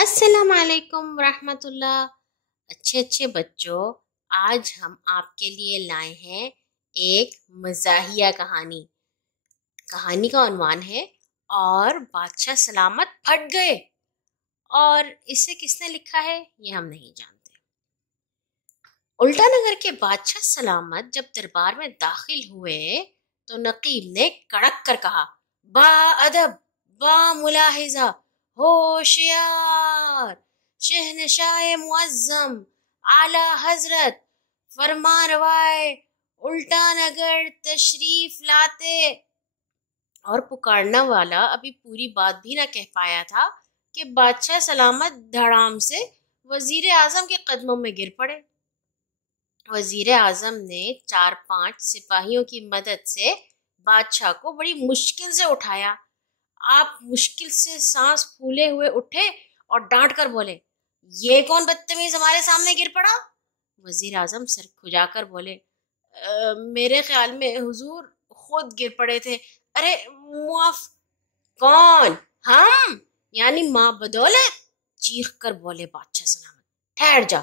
السلام علیکم ورحمۃ اللہ۔ اچھے بچوں، آج ہم آپ کے لیے لائے ہیں ایک مزاحیہ کہانی۔ کہانی کا عنوان ہے اور بادشاہ سلامت پھٹ گئے، اور اسے کس نے لکھا ہے یہ ہم نہیں جانتے۔ الٹا نگر کے بادشاہ سلامت جب دربار میں داخل ہوئے تو نقیب نے کڑک کر کہا، با ادب، با ملاحظہ، ہوشیار، شہنشاہ معظم، اعلی حضرت، فرما روائے الٹا نگر تشریف لاتے۔ اور پکارنا والا ابھی پوری بات بھی نہ کہہ پایا تھا کہ بادشاہ سلامت دھڑام سے وزیر اعظم کے قدموں میں گر پڑے۔ وزیر اعظم نے 4-5 سپاہیوں کی مدد سے بادشاہ کو بڑی مشکل سے اٹھایا۔ آپ مشکل سے سانس پھولے ہوئے اٹھے اور ڈانٹ کر بولے، یہ کون بدتمیز ہمارے سامنے گر پڑا؟ وزیر اعظم سر کھجا کر بولے، میرے خیال میں حضور خود گر پڑے تھے۔ ارے معاف۔ کون؟ ہم، یعنی ماں بدولت؟ چیخ کر بولے بادشاہ سلامت، ٹھہر جا،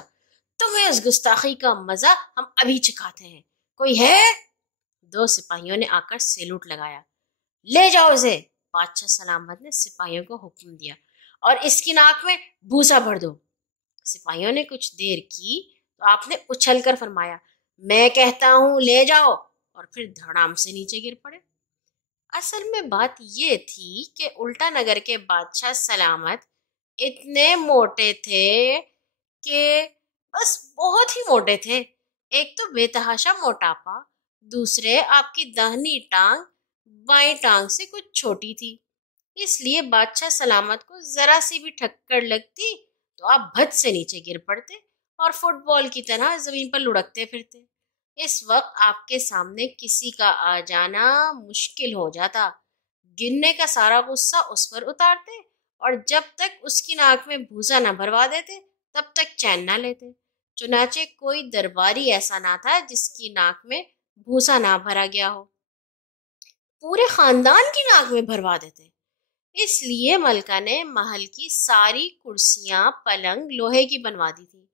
تمہیں اس گستاخی کا مزہ ہم ابھی چکھاتے ہیں۔ کوئی ہے؟ 2 سپاہیوں نے آ کر سیلوٹ لگایا۔ لے جاؤ اسے، بادشاہ سلامت نے سپاہیوں کو حکم دیا، اور اس کی ناک میں بھوسا بھر دو۔ سپاہیوں نے کچھ دیر کی تو آپ نے اچھل کر فرمایا، میں کہتا ہوں لے جاؤ، اور پھر دھڑام سے نیچے گر پڑے۔ اصل میں بات یہ تھی کہ الٹا نگر کے بادشاہ سلامت اتنے موٹے تھے کہ بس بہت ہی موٹے تھے۔ ایک تو بے تحاشا موٹاپا، دوسرے آپ کی داہنی ٹانگ بائیں ٹانگ سے کچھ چھوٹی تھی، اس لیے بادشاہ سلامت کو ذرا سی بھی ٹھکر لگتی تو آپ بھت سے نیچے گر پڑتے اور فٹ بال کی طرح زمین پر لڑکتے پھرتے۔ اس وقت آپ کے سامنے کسی کا آ جانا مشکل ہو جاتا۔ گرنے کا سارا غصہ اس پر اتارتے، اور جب تک اس کی ناک میں بھوسا نہ بھروا دیتے تب تک چین نہ لیتے۔ چنانچہ کوئی درباری ایسا نہ تھا جس کی ناک میں بھوسا نہ بھرا گیا ہو، پورے خاندان کی ناک میں بھروا دیتے۔ اس لیے ملکہ نے محل کی ساری کرسیاں پلنگ لوہے کی بنوا دی تھی،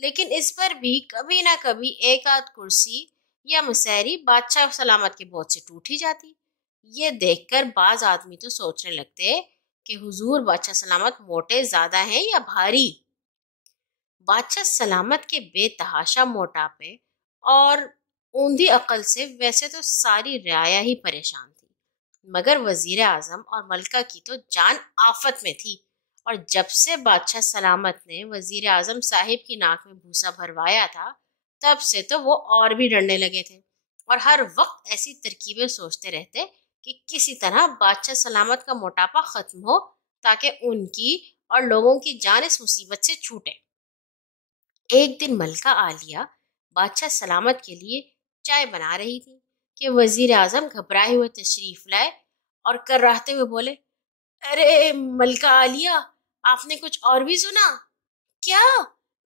لیکن اس پر بھی کبھی نہ کبھی ایک آدھ کرسی یا مسہری بادشاہ سلامت کے بوجھ سے ٹوٹ ہی جاتی۔ یہ دیکھ کر بعض آدمی تو سوچنے لگتے کہ حضور بادشاہ سلامت موٹے زیادہ ہیں یا بھاری۔ بادشاہ سلامت کے بے تحاشا موٹاپے اور اوندھی عقل سے ویسے تو ساری رعایا ہی پریشان تھی، مگر وزیر اعظم اور ملکہ کی تو جان آفت میں تھی، اور جب سے بادشاہ سلامت نے وزیر اعظم صاحب کی ناک میں بھوسا بھروایا تھا تب سے تو وہ اور بھی ڈرنے لگے تھے، اور ہر وقت ایسی ترکیبیں سوچتے رہتے کہ کسی طرح بادشاہ سلامت کا موٹاپا ختم ہو تاکہ ان کی اور لوگوں کی جان اس مصیبت سے چھوٹے۔ ایک دن ملکہ عالیہ بادشاہ سلامت کے لیے چائے بنا رہی تھی کہ وزیر اعظم گھبرائے ہوئے تشریف لائے اور کراہتے ہوئے بولے، ارے ملکہ عالیہ، آپ نے کچھ اور بھی سنا؟ کیا؟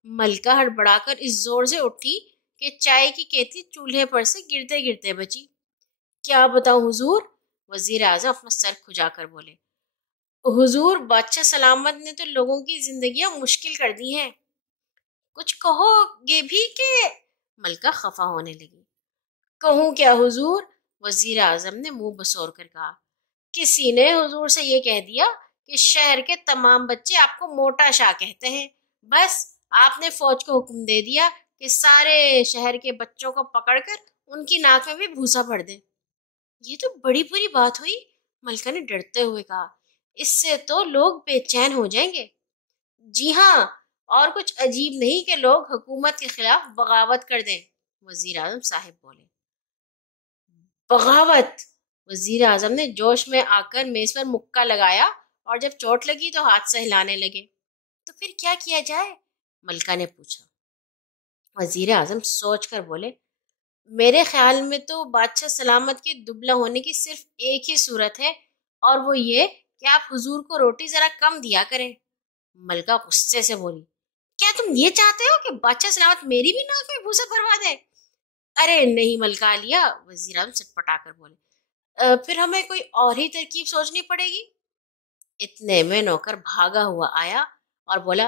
ملکہ ہڑبڑا کر اس زور سے اٹھی کہ چائے کی کیتلی چولہے پر سے گرتے گرتے بچی۔ کیا بتاؤں حضور؟ وزیر اعظم اپنا سر کھجا کر بولے، حضور بادشاہ سلامت نے تو لوگوں کی زندگیاں مشکل کر دی ہیں۔ کچھ کہو گے بھی کہ؟ ملکہ خفا ہونے لگی۔ کہوں کیا حضور؟ وزیر اعظم نے منہ بسور کر کہا، کسی نے حضور سے یہ کہہ دیا کہ شہر کے تمام بچے آپ کو موٹا شاہ کہتے ہیں، بس آپ نے فوج کو حکم دے دیا کہ سارے شہر کے بچوں کو پکڑ کر ان کی ناک میں بھی بھوسا بھر دے۔ یہ تو بڑی بری بات ہوئی، ملکہ نے ڈرتے ہوئے کہا، اس سے تو لوگ بے چین ہو جائیں گے۔ جی ہاں، اور کچھ عجیب نہیں کہ لوگ حکومت کے خلاف بغاوت کر دیں، وزیر اعظم صاحب بولے۔ بغاوت؟ وزیر اعظم نے جوش میں آ کر میز پر مکہ لگایا، اور جب چوٹ لگی تو ہاتھ سے ہلانے لگے۔ تو پھر کیا کیا جائے؟ ملکہ نے پوچھا۔ وزیر اعظم سوچ کر بولے، میرے خیال میں تو بادشاہ سلامت کے دبلا ہونے کی صرف ایک ہی صورت ہے، اور وہ یہ کہ آپ حضور کو روٹی ذرا کم دیا کریں۔ ملکہ غصے سے بولی، کیا تم یہ چاہتے ہو کہ بادشاہ سلامت میری بھی ناک میں بھوسا بھروا دے؟ ارے نہیں ملکہ عالیہ، وزیر اعظم چٹپٹا کر بولے، پھر ہمیں کوئی اور ہی ترکیب سوچنی پڑے گی۔ اتنے میں نوکر بھاگا ہوا آیا اور بولا